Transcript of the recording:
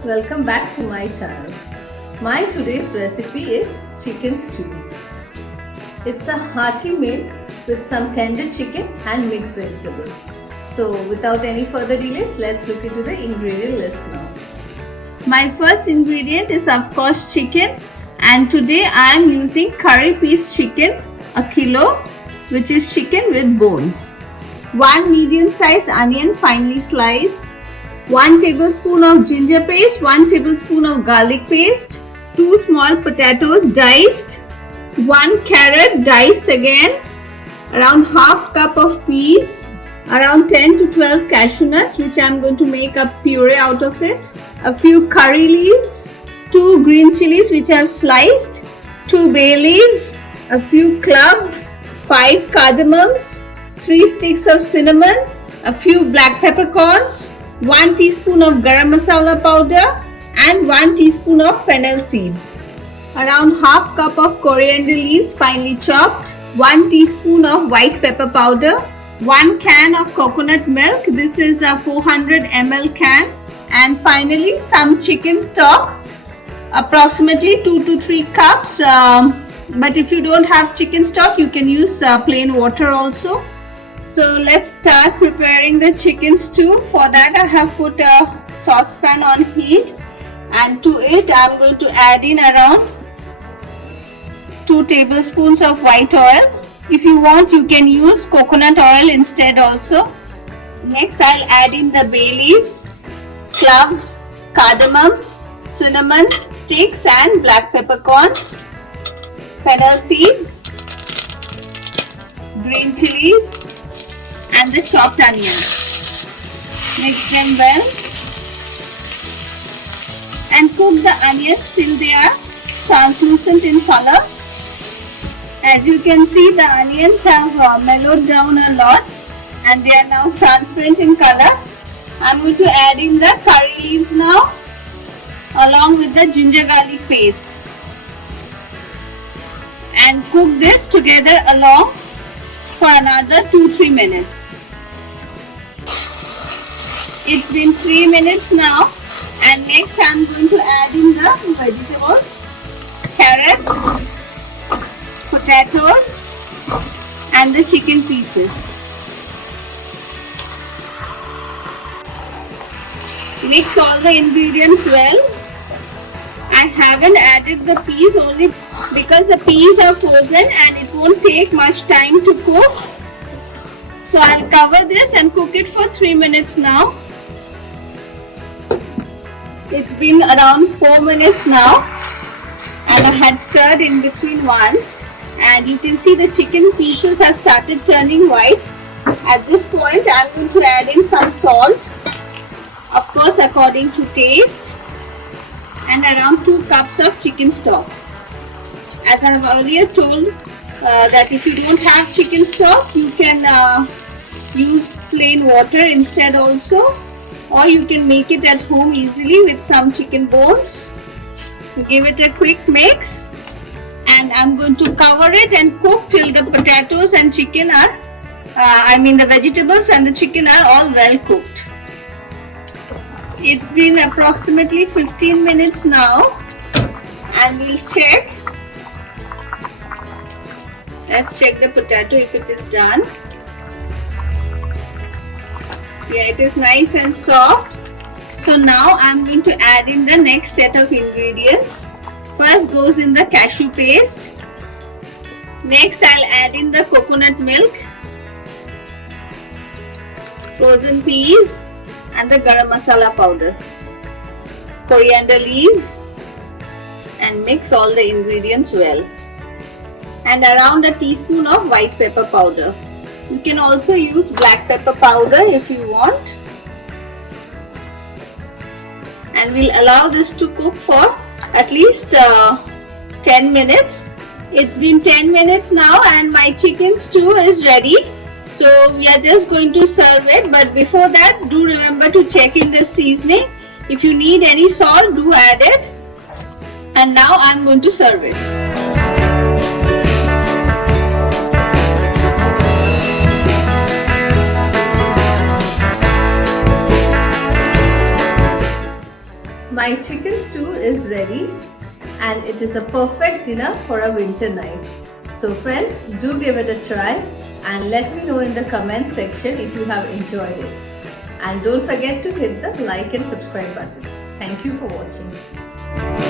viewers, welcome back to my channel. My today's recipe is chicken stew. It's a hearty meal with some tender chicken and mixed vegetables. So without any further delays, let's look into the ingredient list now. My first ingredient is of course chicken, and today I am using curry piece chicken, a kilo, which is chicken with bones. 1 medium sized onion finely sliced, 1 tablespoon of ginger paste, 1 tablespoon of garlic paste, 2 small potatoes diced, 1 carrot diced again, around half cup of peas, around 10 to 12 cashew nuts which I am going to make a puree out of it, a few curry leaves, 2 green chilies which I have sliced, 2 bay leaves, a few cloves, 5 cardamoms, 3 sticks of cinnamon, a few black peppercorns, 1 teaspoon of Garam Masala powder and 1 teaspoon of Fennel Seeds, around half cup of coriander leaves finely chopped, 1 teaspoon of white pepper powder, 1 can of coconut milk, this is a 400 ml can, and finally some chicken stock, approximately 2 to 3 cups, but if you don't have chicken stock you can use plain water also. So let's start preparing the chicken stew. For that I have put a saucepan on heat, and to it I am going to add in around 2 tablespoons of white oil. If you want you can use coconut oil instead also. Next I'll add in the bay leaves, cloves, cardamoms, cinnamon sticks and black peppercorn, fennel seeds, green chilies and the chopped onion. Mix them well and cook the onions till they are translucent in color. As you can see, the onions have mellowed down a lot and they are now transparent in color. I am going to add in the curry leaves now along with the ginger garlic paste and cook this together along for another 2-3 minutes. It's been 3 minutes now, and next I am going to add in the vegetables, carrots, potatoes and the chicken pieces. Mix all the ingredients well. I haven't added the peas only because the peas are frozen and it won't take much time to cook. So I'll cover this and cook it for 3 minutes now. It's been around 4 minutes now and I had stirred in between once, and you can see the chicken pieces have started turning white. At this point I'm going to add in some salt, of course according to taste, and around 2 cups of chicken stock. As I have earlier told that if you don't have chicken stock you can use plain water instead also, or you can make it at home easily with some chicken bones. Give it a quick mix and I'm going to cover it and cook till the potatoes and chicken are, the vegetables and the chicken are all well cooked. It's been approximately 15 minutes now and we'll check. Let's check the potato if it is done. Yeah, it is nice and soft. So now I'm going to add in the next set of ingredients. First goes in the cashew paste. Next I'll add in the coconut milk, frozen peas and the garam masala powder, coriander leaves, and mix all the ingredients well, and around a teaspoon of white pepper powder. You can also use black pepper powder if you want, and we'll allow this to cook for at least 10 minutes. It's been 10 minutes now and my chicken stew is ready. So we are just going to serve it, but before that do remember to check in the seasoning. If you need any salt, do add it. And now I am going to serve it. My my chicken stew is ready and it is a perfect dinner for a winter night. So friends, do give it a try and let me know in the comment section if you have enjoyed it. And don't forget to hit the like and subscribe button. Thank you for watching.